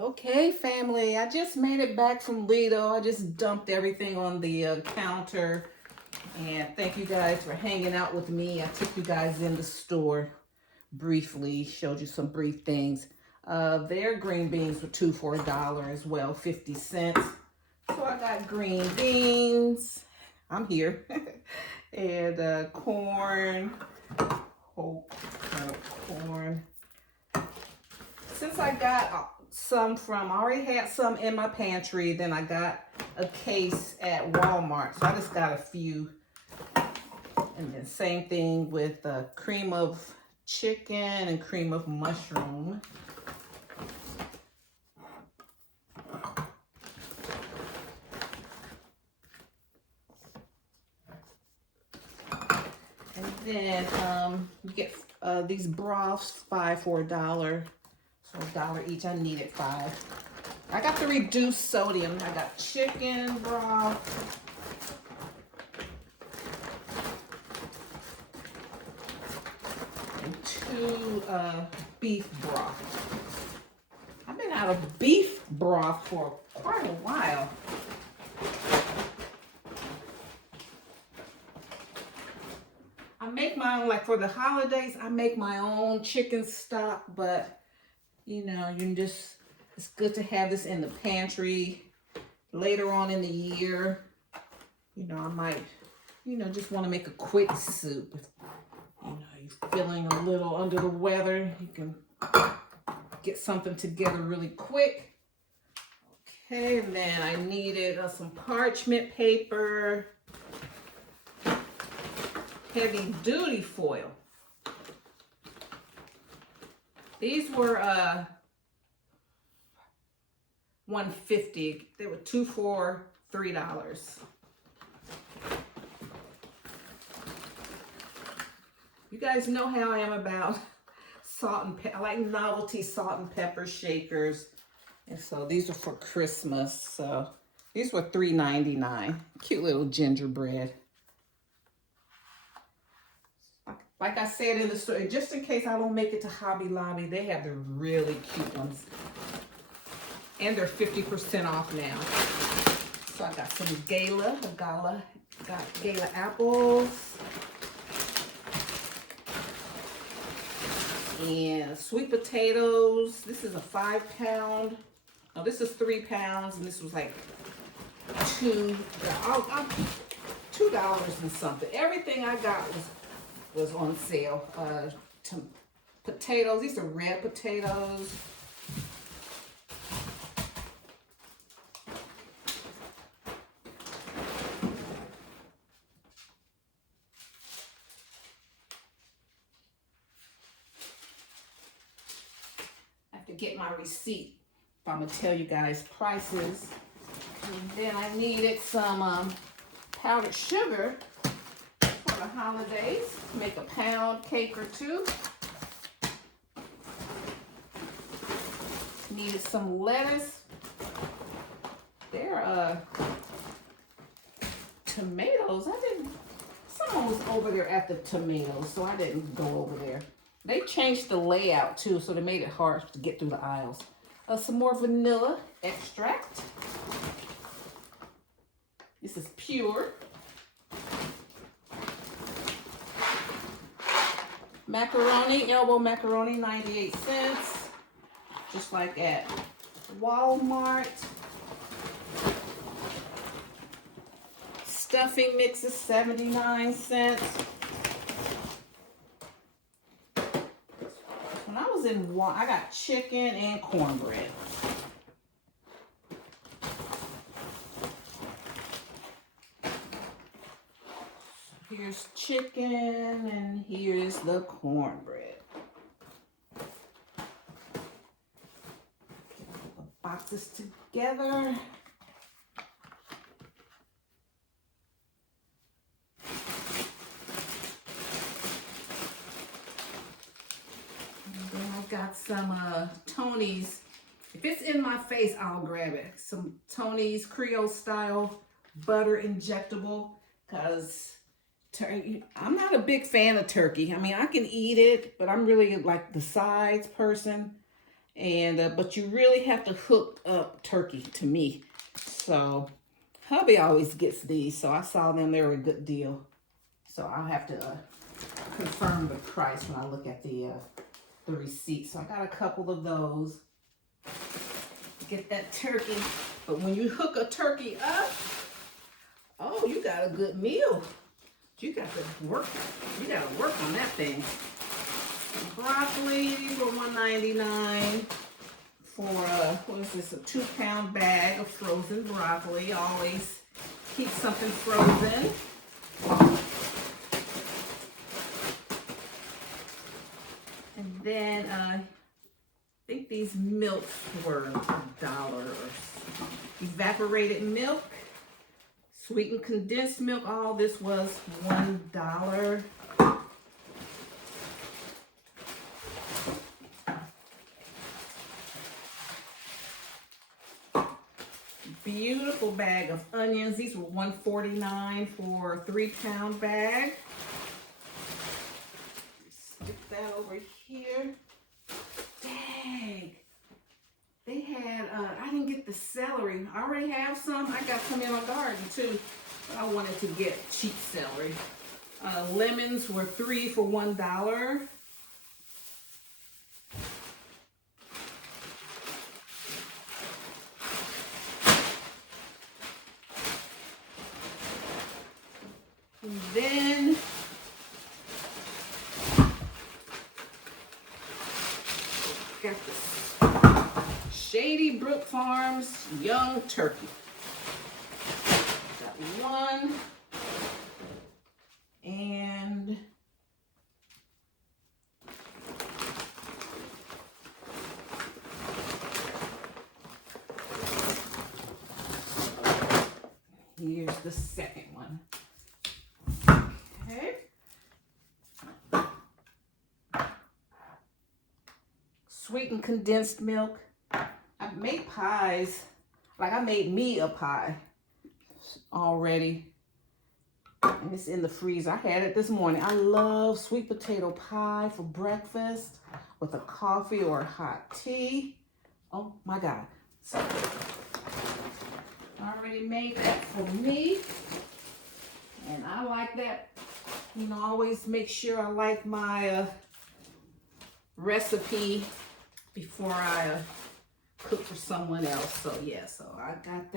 Okay, family, I just made it back from LIDL. I just dumped everything on the counter. And thank you guys for hanging out with me. I took you guys in the store briefly, showed you some brief things. Their green beans were 2 for $1 as well, 50 cents. So I got green beans. I'm here. And corn, whole kind of corn. Since I got some I already had some in my pantry, then I got a case at Walmart. So I just got a few. And then same thing with cream of chicken and cream of mushroom. And then you get these broths, 5 for $1. So $1 each. I needed 5. I got the reduced sodium. I got chicken broth. And 2 beef broth. I've been out of beef broth for quite a while. I make my own, like for the holidays, I make my own chicken stock, but you know, it's good to have this in the pantry later on in the year. You know, I might, just want to make a quick soup. If, you're feeling a little under the weather, you can get something together really quick. Okay, and then I needed some parchment paper, heavy duty foil. These were $1.50. They were 2 for $3. You guys know how I am about salt and pepper. I like novelty salt and pepper shakers. And so these are for Christmas. So these were $3.99. Cute little gingerbread. Like I said in the store, just in case I don't make it to Hobby Lobby, they have the really cute ones. And they're 50% off now. So I got some got Gala apples. And sweet potatoes. This is a 5-pound. Oh, this is 3 pounds, and this was like $2 and something. Everything I got was on sale. Potatoes. These are red potatoes. Get my receipt if I'm gonna tell you guys prices. And then I needed some powdered sugar for the holidays. Make a pound cake or 2. Needed some lettuce. There tomatoes. Someone was over there at the tomatoes, so I didn't go over there. They changed the layout too, so they made it hard to get through the aisles. Some more vanilla extract. This is pure. Macaroni, elbow macaroni, 98 cents. Just like at Walmart. Stuffing mixes, 79 cents. I got chicken and cornbread. Here's chicken and here's the cornbread. Put the boxes together. Got some Tony's. If it's in my face, I'll grab it. Some Tony's Creole style butter injectable, because I'm not a big fan of turkey. I mean, I can eat it, but I'm really like the sides person. And but you really have to hook up turkey to me. So hubby always gets these, so I saw them, they were a good deal. So I'll have to confirm the price when I look at the receipt. So I got a couple of those. Get that turkey. But when you hook a turkey up, oh, you got a good meal. You got to work. You got to work on that thing. Broccoli for $1.99 for what is this? A 2-pound bag of frozen broccoli. Always keep something frozen. And then I think these milks were $1 or so. Evaporated milk, sweetened condensed milk. All this was $1. Beautiful bag of onions. These were $1.49 for a 3-pound bag. Stick that over here. Dang. They had, I didn't get the celery. I already have some. I got some in my garden too. But I wanted to get cheap celery. Lemons were 3 for $1. And then got this Shady Brook Farms young turkey. Got one. And here's the second one. Okay. Sweetened condensed milk. I make pies. Like I made me a pie already. And it's in the freezer. I had it this morning. I love sweet potato pie for breakfast with a coffee or a hot tea. Oh my God. So I already made that for me. And I like that. You know, I always make sure I like my recipe before I cook for someone else. So yeah, so I got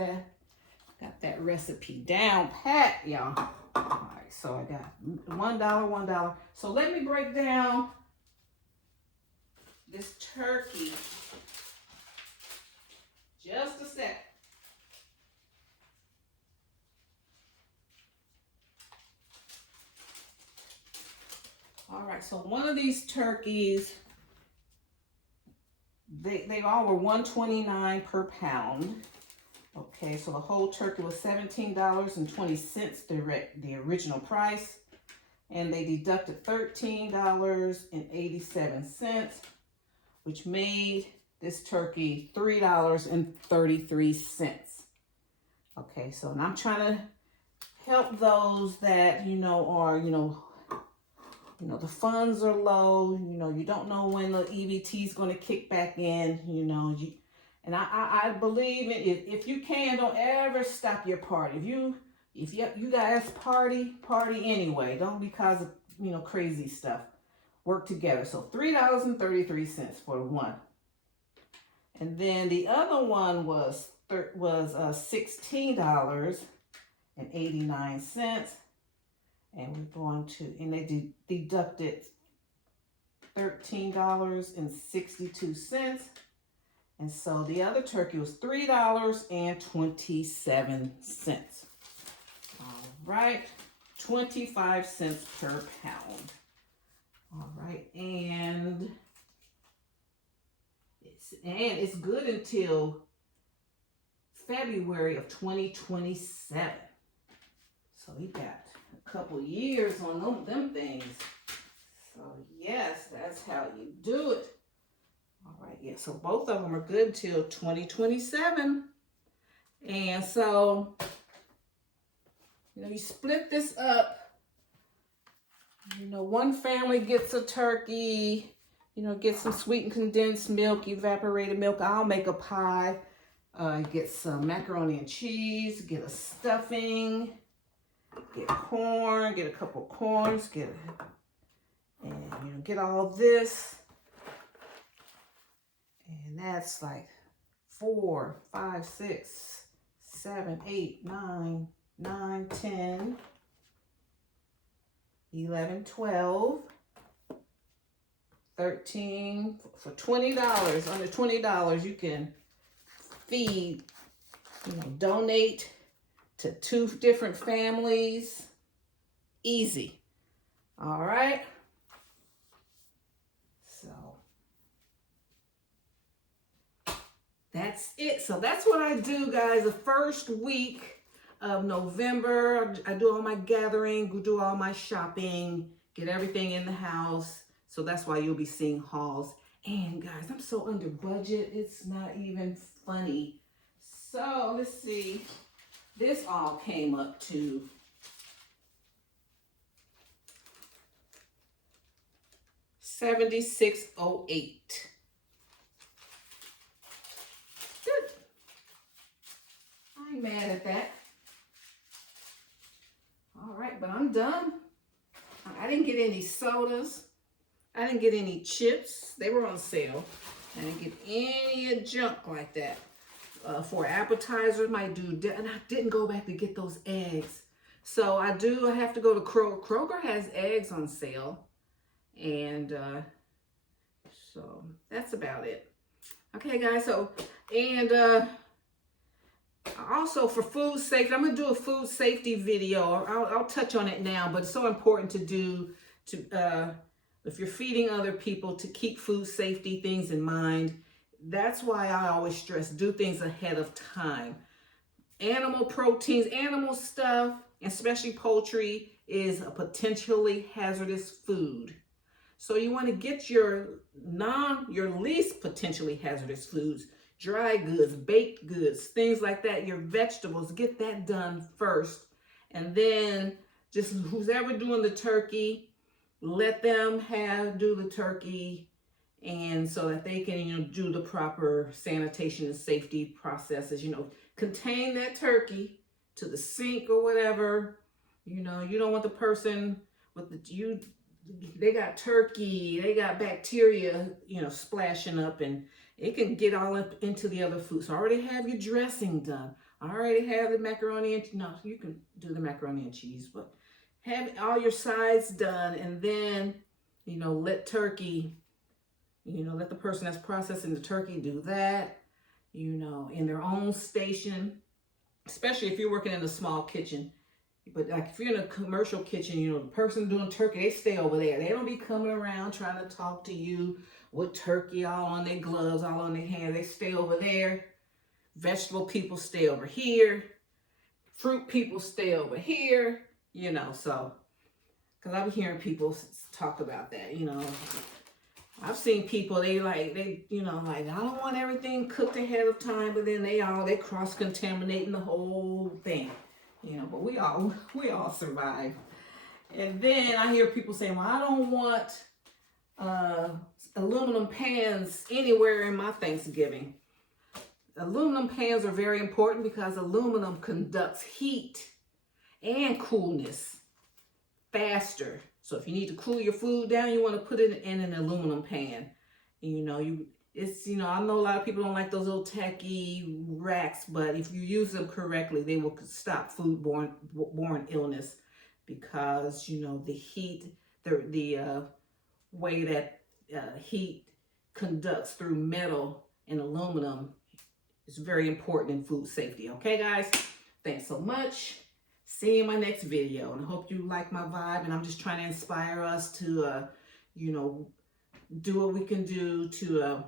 that recipe down pat, y'all. All right, so I got $1. So let me break down this turkey. Just a sec. All right, so one of these turkeys, they all were $1.29 per pound. Okay, so the whole turkey was $17.20, the original price. And they deducted $13.87, which made this turkey $3.33. Okay, so and I'm trying to help those that, you know, are, the funds are low, you don't know when the EBT is going to kick back in, and I believe if you can, don't ever stop your party. If you guys party anyway. Don't because of, crazy stuff. Work together. So $3.33 for one. And then the other one was $16.89. And we're going to, and they deducted $13.62. And so the other turkey was $3.27. All right, 25 cents per pound. All right, and it's good until February of 2027. So we got a couple years on them things. So yes, that's how you do it. All right, yeah, so both of them are good till 2027. And so, you split this up. One family gets a turkey, You know, get some sweetened condensed milk, evaporated milk. I'll make a pie. Get some macaroni and cheese, get a stuffing, get corn, get a couple corns, and you know, get all this. And that's like 4, 5, 6, 7, 8, 9, 9, 10, 11, 12, 13, for $20, under $20, you can feed, you know, donate to 2 different families. Easy. All right. So that's it. So that's what I do, guys. The first week of November, I do all my gathering, do all my shopping, get everything in the house. So that's why you'll be seeing hauls. And guys, I'm so under budget, it's not even funny. So let's see, this all came up to $76.08. Good. I ain't mad at that. All right, but I'm done. I didn't get any sodas. I didn't get any chips. They were on sale. I didn't get any junk like that. For appetizers, might do, and I didn't go back to get those eggs. So I have to go to Kroger. Kroger has eggs on sale. And so that's about it. Okay, guys, so, and also for food safety, I'm going to do a food safety video. I'll touch on it now, but it's so important to do, if you're feeding other people, to keep food safety things in mind. That's why I always stress, do things ahead of time. Animal proteins, animal stuff, especially poultry, is a potentially hazardous food. So you want to get your least potentially hazardous foods, dry goods, baked goods, things like that, your vegetables, get that done first. And then just who's ever doing the turkey, let them do the turkey, and so that they can, you know, do the proper sanitation and safety processes. You know, contain that turkey to the sink or whatever. You know, you don't want the person with they got turkey, they got bacteria, you know, splashing up, and it can get all up into the other food. So already have your dressing done. Already have the macaroni and, no, you can do the macaroni and cheese, but have all your sides done, and then, you know, let turkey, you know, let the person that's processing the turkey do that, you know, in their own station, especially if you're working in a small kitchen. But like if you're in a commercial kitchen, you know, the person doing turkey, they stay over there. They don't be coming around trying to talk to you with turkey all on their gloves, all on their hands. They stay over there. Vegetable people stay over here. Fruit people stay over here. You know, so, because I've been hearing people talk about that, you know. I've seen people, you know, like, I don't want everything cooked ahead of time, but then they cross-contaminating the whole thing, you know, but we all survive. And then I hear people saying, well, I don't want aluminum pans anywhere in my Thanksgiving. Aluminum pans are very important because aluminum conducts heat and coolness faster. So if you need to cool your food down, you want to put it in an aluminum pan. You know, I know a lot of people don't like those little tacky racks, but if you use them correctly, they will stop foodborne illness, because, you know, the heat, the way that heat conducts through metal and aluminum is very important in food safety. Okay, guys? Thanks so much. See you in my next video, and I hope you like my vibe, and I'm just trying to inspire us to, you know, do what we can do to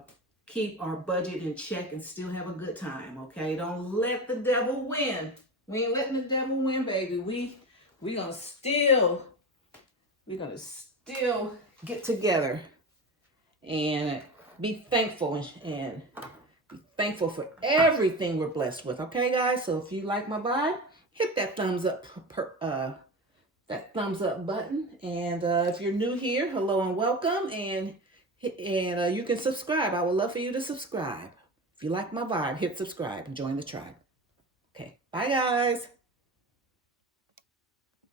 keep our budget in check and still have a good time, okay? Don't let the devil win. We ain't letting the devil win, baby. We're gonna still get together and be thankful and be thankful for everything we're blessed with, okay, guys? So if you like my vibe, hit that thumbs up button. And if you're new here, hello and welcome. And And you can subscribe. I would love for you to subscribe. If you like my vibe, hit subscribe and join the tribe. Okay, bye guys.